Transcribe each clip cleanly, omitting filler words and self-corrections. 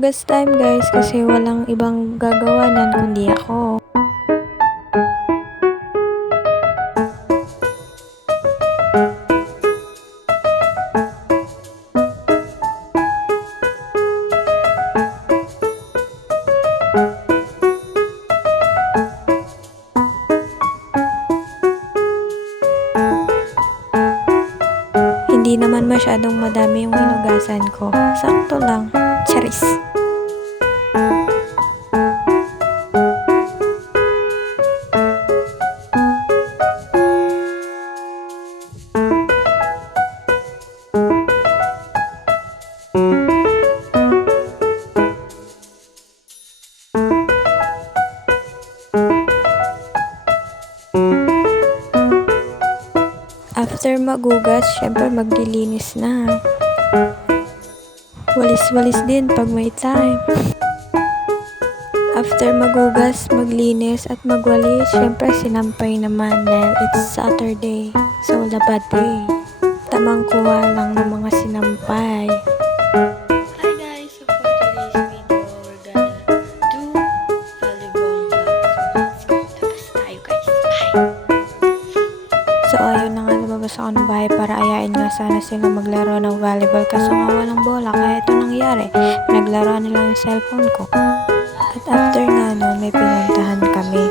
hugas time guys kasi walang ibang gagawa nan kundi ako. Hindi naman masyadong madami yung hinugasan ko. Sakto lang. Charis! After magugas, syempre maglilinis na. Walis-walis din pag may time. After magugas, maglinis at magwalis, syempre sinampay naman dahil it's Saturday. So, labad day. Tamang kuha lang ng mga sinampay. Hi guys! So for today's video, we're gonna do volleyball vlog. So let's go. Labas tayo guys. Bye! So, ayun na nga, lumabas ako ng bahay para ayain nga sana sila maglaro ng volleyball kaso nga walang bola. Kaya ito nangyari, naglaro nila yung cellphone ko. At after nga nun, may pinuntahan kami.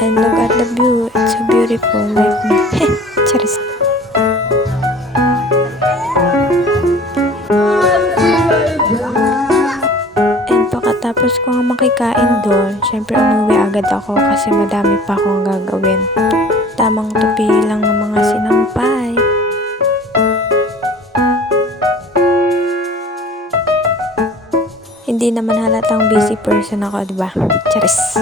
And look at the view, it's so beautiful like me. Charis! And pagkatapos ko nga makikain doon, syempre umuwi agad ako kasi madami pa akong gagawin. Tamang tupi lang ng mga sinampay. Hindi naman halatang busy person ako, diba? Charis!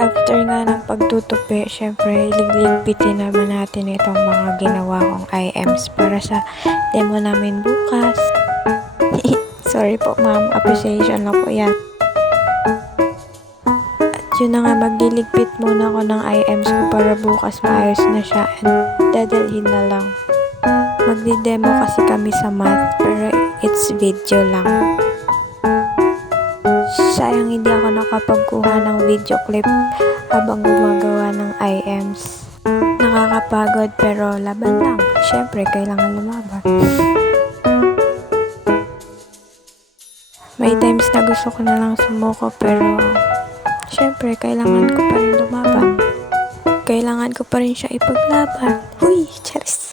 After nga ng pagtutupi, syempre iligligpitin naman natin itong mga ginawa kong IMs para sa demo namin bukas. Sorry po ma'am, appreciation lang po yan. At yun na nga, magliligpit muna ako ng IMs ko para bukas maayos na siya and dadalhin na lang. Magdi-demo kasi kami sa math pero it's video lang. Sayang hindi ako nakapagkuha ng video clip habang gumagawa ng IMs. Nakakapagod pero laban lang. Siyempre, kailangan lumaban. May times na gusto ko na lang sumuko pero siyempre, kailangan ko pa rin lumaban. Kailangan ko pa rin siya ipaglaban. Huy! Charis!